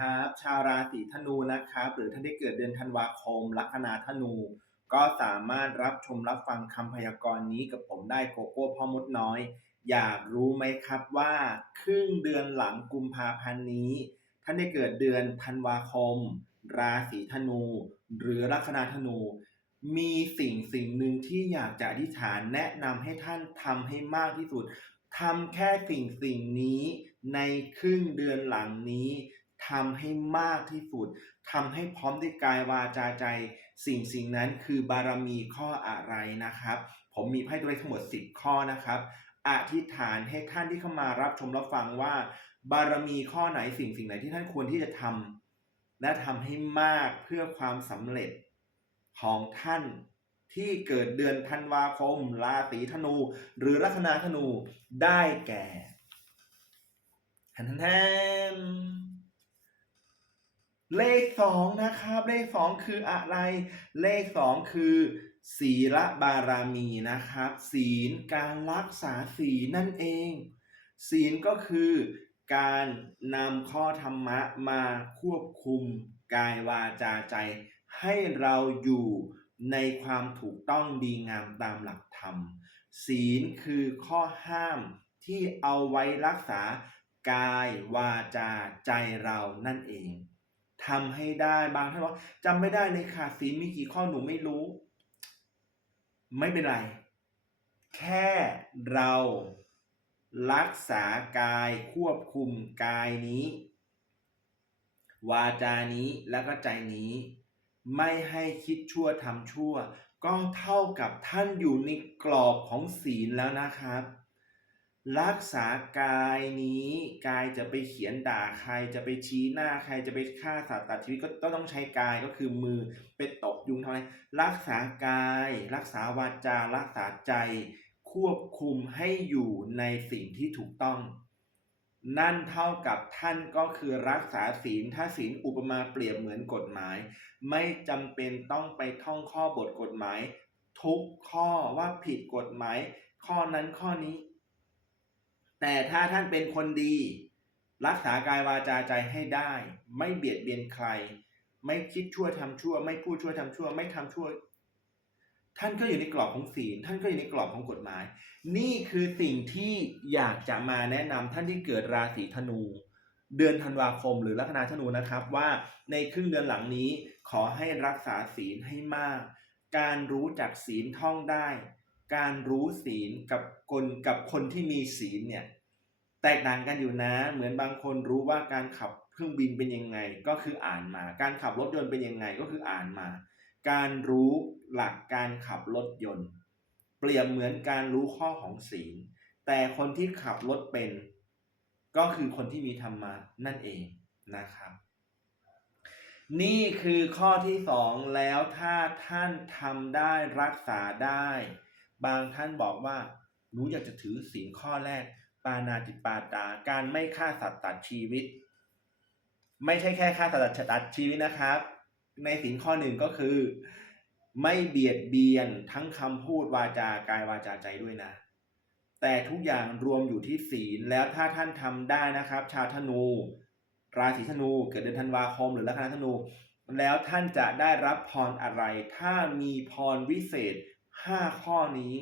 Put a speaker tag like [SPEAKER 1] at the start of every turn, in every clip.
[SPEAKER 1] ครับ ชาวราศีธนูนะครับ หรือท่านที่เกิดเดือนธันวาคม ลัคนาธนู ก็สามารถรับชมรับฟังคำพยากรณ์นี้กับผมได้โกโก้พ่อมดน้อย อยากรู้ไหมครับว่าครึ่งเดือนหลังกุมภาพันธ์นี้ ท่านได้เกิดเดือนธันวาคม ราศีธนู หรือลัคนาธนู มีสิ่งสิ่งหนึ่งที่อยากจะอธิษฐานแนะนำให้ท่านทำให้มากที่สุดทำแค่สิ่งสิ่งนี้ในครึ่งเดือนหลังนี้ ทำให้มากที่สุดทำให้พร้อมด้วยกายวาจาใจ สิ่งสิ่งนั้นคือบารมีข้ออะไรนะครับ ผมมีไพ่ตัวเลขทั้งหมด 10 ข้อนะครับอธิษฐานให้ท่านที่เข้ามารับชมรับฟังว่า บารมีข้อไหนสิ่งสิ่งไหนที่ท่านควรที่จะทำและทำให้มากเพื่อความสำเร็จของท่านที่เกิดเดือนธันวาคม ราศีธนู หรือลัคนาธนูได้แก่แทนแทน เลขสองนะครับ เลขสองคืออะไร เลขสองคือศีลบารมีนะครับ ศีลการรักษาศีลนั่นเอง ศีลก็คือการนำข้อธรรมะมาควบคุมกายวาจาใจ ให้เราอยู่ในความถูกต้องดีงามตามหลักธรรม ศีลคือข้อห้ามที่เอาไว้รักษากายวาจาใจเรานั่นเอง ทำให้ได้บางท่านว่าจำไม่ได้เลยค่ะศีลมีกี่ข้อหนูไม่รู้ ไม่เป็นไร แค่เรารักษากายควบคุมกายนี้ วาจานี้แล้วก็ใจนี้ ไม่ให้คิดชั่วทำชั่ว ก็เท่ากับท่านอยู่ในกรอบของศีลแล้วนะครับ รักษากายนี้กายจะไปเขียนด่าใครจะไปชี้หน้าใครจะไปฆ่าสัตว์ตัดชีวิตก็ต้องใช้กายก็คือมือไปตบยุงทำอะไรรักษากาย รักษาวาจารักษาใจ ควบคุมให้อยู่ในสิ่งที่ถูกต้อง นั่นเท่ากับท่านก็คือรักษาศีลถ้าศีลอุปมาเปรียบเหมือนกฎหมาย ไม่จำเป็นต้องไปท่องข้อบทกฎหมาย ทุกข้อว่าผิดกฎหมาย ข้อนั้นข้อนี้ แต่ถ้าท่านเป็นคนดี รักษากายวาจาใจให้ได้ ไม่เบียดเบียนใคร ไม่คิดชั่วทำชั่ว ไม่พูดชั่วทำชั่ว ไม่ทำชั่ว ท่านก็อยู่ในกรอบของศีล ท่านก็อยู่ในกรอบของกฎหมาย นี่คือสิ่งที่อยากจะมาแนะนำท่านที่เกิดราศีธนู เดือนธันวาคมหรือลัคนาธนูนะครับว่าในครึ่งเดือนหลังนี้ขอให้รักษาศีลให้มาก การรู้จักศีลท่องได้ การรู้ศีลกับคนกับคนที่มีศีลเนี่ยแตกต่างกันอยู่นะ เหมือนบางคนรู้ว่าการขับเครื่องบินเป็นยังไงก็คืออ่านมา การขับรถยนต์เป็นยังไงก็คืออ่านมา การรู้หลักการขับรถยนต์ เปรียบเหมือนการรู้ข้อของศีล แต่คนที่ขับรถเป็น ก็คือคนที่มีธรรมะนั่นเองนะครับ นี่คือข้อที่สองแล้วถ้าท่านทำได้รักษาได้ บางท่านบอกว่าหนูอยากจะถือศีลข้อแรก ปานาติปาตา การไม่ฆ่าสัตว์ตัดชีวิต ไม่ใช่แค่ฆ่าสัตว์ตัดชีวิตนะครับ ในศีลข้อหนึ่งก็คือ ไม่เบียดเบียนทั้งคำพูดวาจากายวาจาใจด้วยนะ แต่ทุกอย่างรวมอยู่ที่ศีลแล้วถ้าท่านทำได้นะครับ ชาวธนู ราศีธนูเกิดเดือนธันวาคมหรือลัคนาธนูแล้วท่านจะได้รับพรอะไร ถ้ามีพรวิเศษ 5ข้อนี้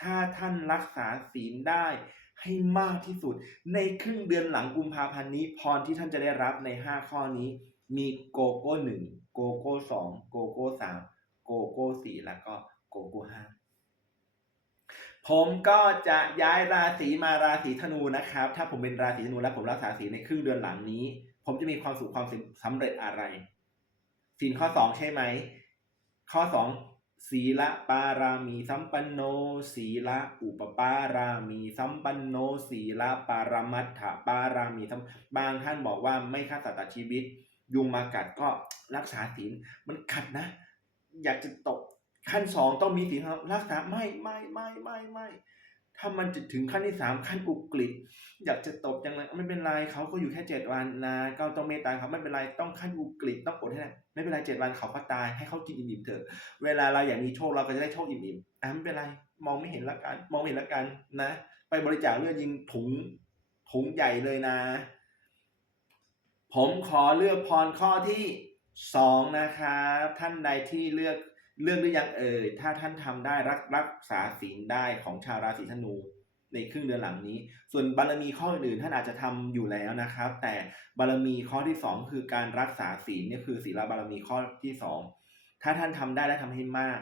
[SPEAKER 1] ถ้าท่านรักษาศีลได้ให้มากที่สุด ในครึ่งเดือนหลังกุมภาพันธ์นี้ พรที่ท่านจะได้รับใน5ข้อนี้ มีโกโก้หนึ่งโกโก้สองโกโก้สามโกโก้สี่แล้วก็โกโก้ห้าผมก็จะย้ายราศีมาราศีธนูนะครับ ถ้าผมเป็นราศีธนูแล้วผมรักษาศีลในครึ่งเดือนหลังนี้ ผมจะมีความสุขความสำเร็จอะไรศีลข้อสองใช่ไหมข้อสอง ศีละปารามีสัมปันโน ศีละอุปปารามีสัมปันโน ศีละปารามัตถปารามีสัมบางท่านบอกว่าไม่ฆ่าสัตว์ชีวิต ยุงมากัดก็รักษาศีลมันขัดนะ อยากจะตกขั้นสองต้องมีศีลรักษาไม่ไม่ไม่ไม่ไม่ ถ้ามันจะถึงขั้นที่สามขั้นอุกฤษอยากจะตบจังเลยไม่เป็นไรเขาก็อยู่แค่เจ็ดวันนะก็ต้องเมตตาเขาไม่เป็นไรต้องขั้นอุกฤษต้องอดให้ได้ไม่เป็นไรเจ็ดวันเขาก็ตายให้เขากินอิ่มๆเถอะ เวลาเราอยากมีโชคเราก็จะได้โชคอิ่มๆอะไม่เป็นไรมองไม่เห็นละกันมองไม่เห็นละกันนะ ไปบริจาคเลือดยิงถุงถุงใหญ่เลยนะผผมขอเลือกพรข้อที่สองนะครับท่านใดที่เลือก เลือกหรือยังเอ่ยถ้าท่านทำได้รักรักษาศีลได้ของชาวราศีธนูในครึ่งเดือนหลังนี้ ส่วนบารมีข้ออื่นท่านอาจจะทำอยู่แล้วนะครับ แต่บารมีข้อที่สองคือการรักษาศีลเนี่ยคือศีลบารมีข้อที่สองถ้าท่านทำได้และทำให้มาก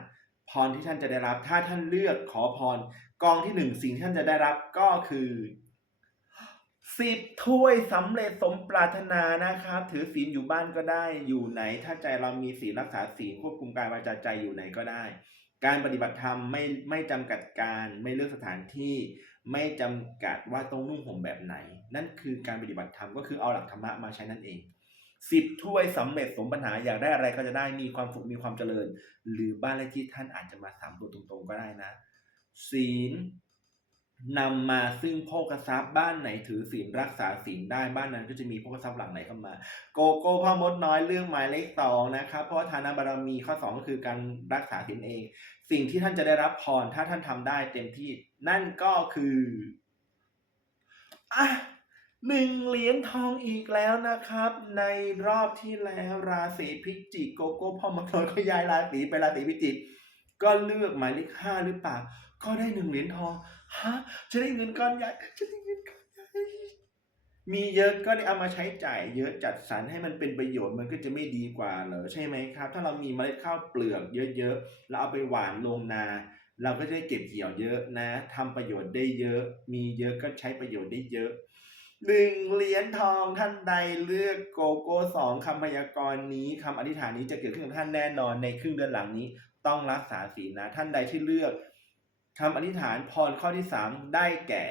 [SPEAKER 1] พรที่ท่านจะได้รับ ถ้าท่านเลือกขอพรกองที่หนึ่งสิ่งที่ท่านจะได้รับก็คือ สิบถ้วยสำเร็จสมปรารถนานะครับ ถือศีลอยู่บ้านก็ได้อยู่ไหน ถ้าใจเรามีศีลรักษาศีลควบคุมกายวาจาใจอยู่ไหนก็ได้ การปฏิบัติธรรมไม่ไม่จำกัดการไม่เลือกสถานที่ ไม่จำกัดว่าต้องนุ่งห่มแบบไหน นั่นคือการปฏิบัติธรรมก็คือเอาหลักธรรมะมาใช้นั่นเองสิบถ้วยสำเร็จสมปัญหาอยากได้อะไรก็จะได้มีความสุขมีความเจริญ หรือบ้านเลขที่ท่านอาจจะมาสามตัวตรงๆก็ได้นะศีล นำมาซึ่งโภคทรัพย์บ้านไหนถือศีลรักษาศีลได้บ้านนั้นก็จะมีโภคทรัพย์หลังไหลเข้ามา โกโก้พ่อมดน้อยเรื่องหมายเลขสองนะครับเพราะว่าทานบารมีข้อสองก็คือการรักษาศีลเอง สิ่งที่ท่านจะได้รับพรถ้าท่านทำได้เต็มที่ นั่นก็คืออะหนึ่งเหรียญทองอีกแล้วนะครับ ในรอบที่แล้วราศีพิจิกโกโก้พ่อมดน้อยก็ย้ายราศีไปราศีพิจิกก็เลือกหมายเลขห้าหรือเปล่า ก็ได้หนึ่งเหรียญทองฮะจะได้เงินก้อนใหญ่จะได้เงินก้อนใหญ่มีเยอะก็ได้เอามาใช้จ่าย เยอะจัดสรรให้มันเป็นประโยชน์มันก็จะไม่ดีกว่าเหรอใช่ไหมครับ ถ้าเรามีเมล็ดข้าวเปลือกเยอะๆเราเอาไปหว่านลงนา เราก็จะได้เก็บเกี่ยวเยอะนะทำประโยชน์ได้เยอะ มีเยอะก็ใช้ประโยชน์ได้เยอะหนึ่งเหรียญทองท่านใดเลือกโกโก้สองคำพยากรณ์นี้คำอธิษฐานนี้จะเกิดขึ้นกับท่านแน่นอนในครึ่งเดือนหลังนี้ ต้องรักษาศีลนะ ท่านใดที่เลือก คำอธิษฐานพรข้อที่สามได้แก่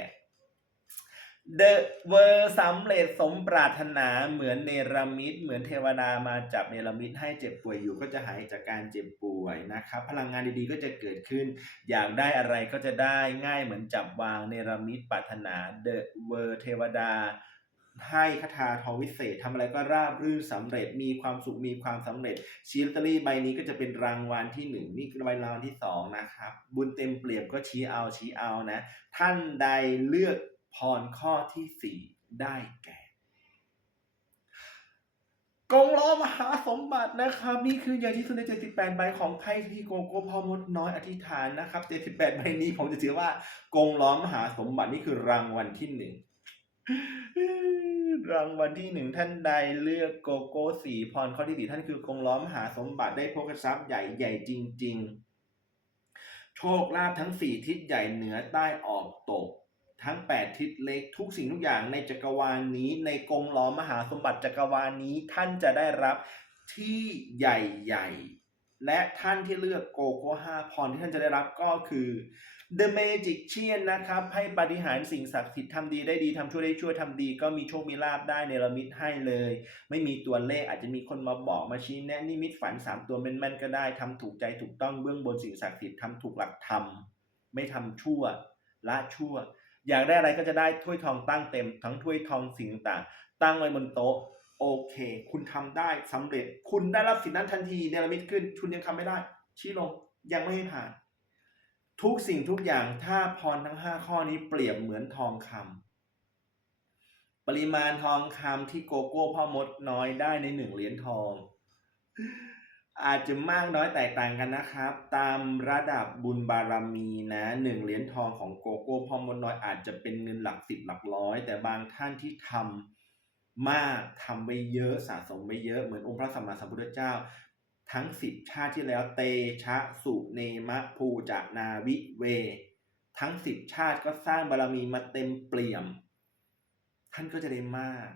[SPEAKER 1] The เวอร์สำเร็จสมปรารถนาเหมือนเนรมิต เหมือนเทวดามาจับเนรมิตให้เจ็บป่วยอยู่ก็จะหายจากการเจ็บป่วยนะครับ พลังงานดีๆก็จะเกิดขึ้น อยากได้อะไรก็จะได้ง่ายเหมือนจับวางเนรมิตปรารถนา The เวอร์เทวดา ให้คาถาทองวิเศษทำอะไรก็ราบรื่นสำเร็จมีความสุขมีความสำเร็จชี้ลอตเตอรี่ใบนี้ก็จะเป็นรางวัลที่หนึ่งนี่คือใบรางวัลที่สองนะครับบุญเต็มเปี่ยมก็ชี้เอาชี้เอานะ ท่านใดเลือกพรข้อที่สี่ได้แก่กงล้อมหาสมบัตินะครับ นี่คือใหญ่ที่สุดใน 78 ใบของไพ่ที่โกโก้พอมดน้อยอธิษฐานนะครับ 78 ใบนี้ผมจะถือว่ากงล้อมหาสมบัตินี่คือรางวัลที่หนึ่ง รางวัลที่หนึ่งท่านใดเลือกโกโก้สีพรข้อที่สี่ท่านคือกงล้อมหาสมบัติได้โภคทรัพย์ใหญ่ใหญ่จริง ๆ โชคลาภทั้งสี่ทิศใหญ่เหนือใต้ออกตก ทั้งแปดทิศเล็กทุกสิ่งทุกอย่างในจักรวาลนี้ ในกงล้อมมหาสมบัติจักรวาลนี้ท่านจะได้รับที่ใหญ่ ๆ และท่านที่เลือกโกโก้ห้าพรที่ท่านจะได้รับก็คือ The Magician นะครับ ให้ปฏิหารสิ่งศักดิ์สิทธิ์ทำดีได้ดีทำชั่วได้ชั่วทำดี ก็มีโชคมีลาบได้เนรมิตให้เลย ไม่มีตัวเลขอาจจะมีคนมาบอกมาชี้แนะนิมิตฝันสามตัวแม่นๆก็ได้ทำถูกใจถูกต้องเบื้องบนสิ่งศักดิ์สิทธิ์ทำถูกหลักธรรมไม่ทำชั่วละชั่ว อยากได้อะไรก็จะได้ถ้วยทองตั้งเต็ม ทั้งถ้วยทองสิ่งต่างตั้งไว้บนโต๊ะ โอเค คุณทำได้สำเร็จ คุณได้รับสิ่งนั้นทันทีเนรมิตขึ้น คุณยังทำไม่ได้ ชี้ลงยังไม่ให้ผ่าน ทุกสิ่งทุกอย่างถ้าพรทั้งห้าข้อนี้เปรียบเหมือนทองคำปริมาณทองคำที่โกโก้พ่อมดน้อยได้ในหนึ่งเหรียญทอง อาจจะมากน้อยแตกต่างกันนะครับ ตามระดับบุญบารมีนะหนึ่งเหรียญทองของโกโก้พ่อมดน้อยอาจจะเป็นเงินหลักสิบหลักร้อย แต่บางท่านที่ทำ มากทำไปเยอะสะสมไปเยอะเหมือนองค์พระสัมมาสัมพุทธเจ้า ทั้งสิบชาติที่แล้วเตชะสุเนมะภูจานาวิเว ทั้งสิบชาติก็สร้างบารมีมาเต็มเปี่ยม ท่านก็จะได้มาก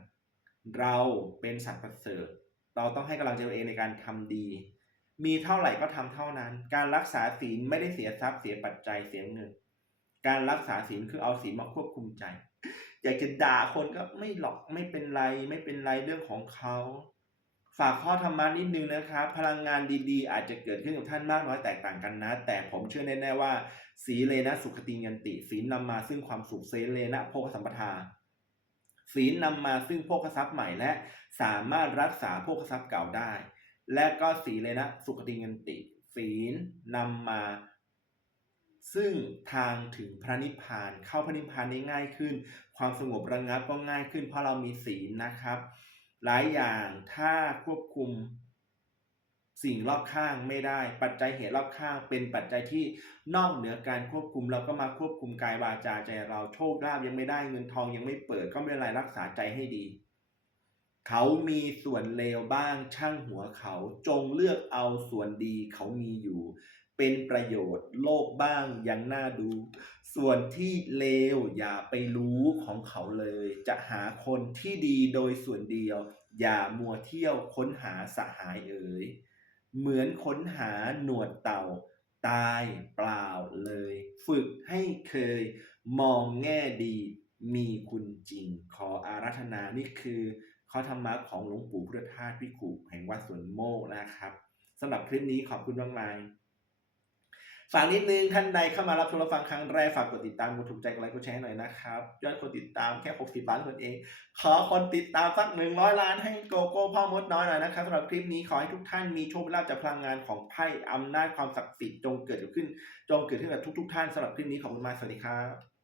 [SPEAKER 1] เราเป็นสัตว์ประเสริฐเราต้องให้กำลังใจตัวเองในการทำดี มีเท่าไหร่ก็ทำเท่านั้น การรักษาศีลไม่ได้เสียทรัพย์เสียปัจจัยเสียเงิน การรักษาศีลคือเอาศีลมาควบคุมใจ อยากจะด่าคนก็ไม่หรอกไม่เป็นไรไม่เป็นไรเรื่องของเขาฝากข้อธรรมะนิดนึงนะครับ พลังงานดีๆ อาจจะเกิดขึ้นกับท่านมากน้อยแตกต่างกันนะ แต่ผมเชื่อแน่ๆว่า สีเลนะสุขติยันติศีลนำมาซึ่งความสุขเซเลนะโภคสัมปทาศีลนำมาซึ่งโภคทรัพย์ใหม่และ สามารถรักษาโภคทรัพย์เก่าได้ และก็ศีเลนะสุขติยันติศีลนำมา ซึ่งทางถึงพระนิพพานเข้าพระนิพพานได้ง่ายขึ้น ความสงบระงับก็ง่ายขึ้น เพราะเรามีศีลนะครับ หลายอย่างถ้าควบคุมสิ่งรอบข้างไม่ได้ ปัจจัยเหตุรอบข้างเป็นปัจจัยที่นอกเหนือการควบคุมเราก็มาควบคุมกายวาจาใจเราโชคลาภยังไม่ได้เงินทองยังไม่เปิดก็ไม่เป็นไรรักษาใจให้ดี เขามีส่วนเลวบ้างช่างหัวเขาจงเลือกเอาส่วนดีเขามีอยู่ เป็นประโยชน์โลกบ้างยังน่าดู ส่วนที่เลวอย่าไปรู้ของเขาเลย จะหาคนที่ดีโดยส่วนเดียว อย่ามัวเที่ยวค้นหาสหายเอ๋ยเหมือนค้นหาหนวดเต่า ตายเปล่าเลย ฝึกให้เคย มองแง่ดี มีคุณจริง ขออาราธนานี่คือข้อธรรมะของหลวงปู่พุทธทาสพิขุแห่งวัดสวนโมกนะครับสำหรับคลิปนี้ขอบคุณมากมาย ฝากนิดนึงท่านใดเข้ามารับชมรับฟังครั้งแรกฝากกดติดตามกดถูกใจกดไลค์กดแชร์ให้หน่อยนะครับยอดคนติดตามแค่ 60 ล้านคนเอง ขอคนติดตามสัก 100 ล้านให้โกโก้พ่อมดน้อยหน่อยนะครับสำหรับคลิปนี้ขอให้ทุกท่านมีโชคลาภจากพลังงานของไพ่อำนาจความศักดิ์สิทธิ์จงเกิดขึ้น จงเกิดขึ้นกับทุก ๆ ท่านสำหรับคลิปนี้ขอบคุณมากสวัสดีครับ